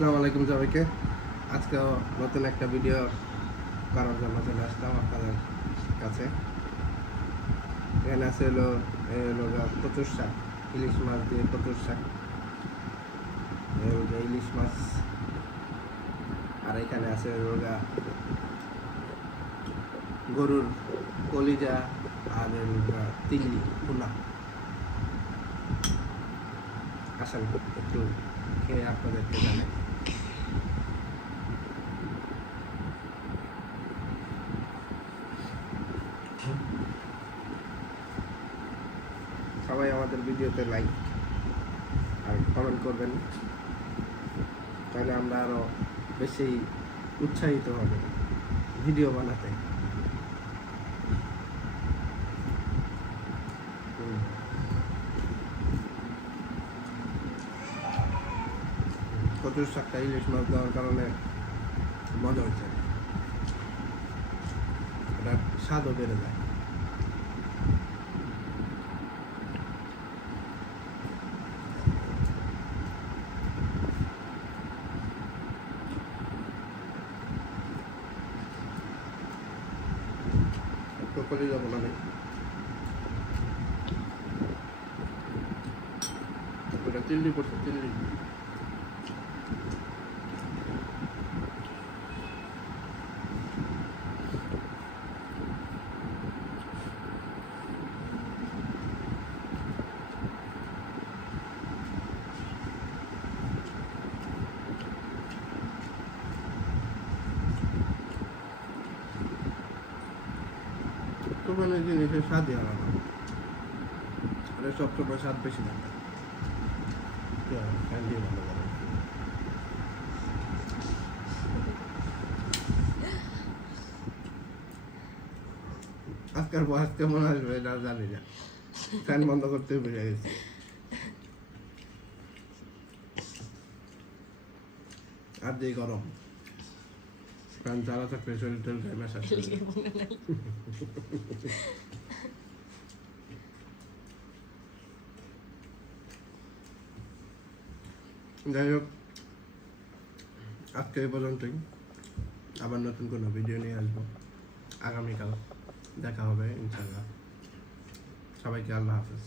আসসালামু আলাইকুম সবাইকে। আজকেও নতুন একটা ভিডিও করার জন্য চলে আসলাম আপনাদের কাছে। এখানে আছে হলো কচুর শাক, ইলিশ মাছ দিয়ে কচুর শাক, ইলিশ মাছ। আর এখানে আছে গরুর কলিজা আর তিল্লি ভুনা। আসেন একটু খেয়ে আপনাদেরকে জানাই। সবাই আমাদের ভিডিওতে লাইক আর কমেন্ট করবেন, তাহলে আমরা আরও বেশি উৎসাহিত হব ভিডিও বানাতে। কচুর শাকটা ইলিশ মাছ দেওয়ার কারণে মজা হয়েছে, এটার স্বাদও বেড়ে যায়। একটু করে যাবো না, এটা চিল্লি করছে, চিল্লি। কোরবানির জিনিসের স্বাদই আলাদা, এটা সবসময় স্বাদ বেশি থাকে। ভালো করে আজকের বয়স কেমন আসবে এটা জানি না, ফ্যান বন্ধ করতে বুঝে গেছি। আর যে গরম, ফ্যান চালা থাকলে শরীর টরীর গায়ে মেশা। যাই হোক, আজকে এই পর্যন্তই। আবার নতুন কোনো ভিডিও নিয়ে আসবো আগামীকাল। দেখা হবে ইনশাল্লাহ। সবাইকে আল্লাহ হাফেজ।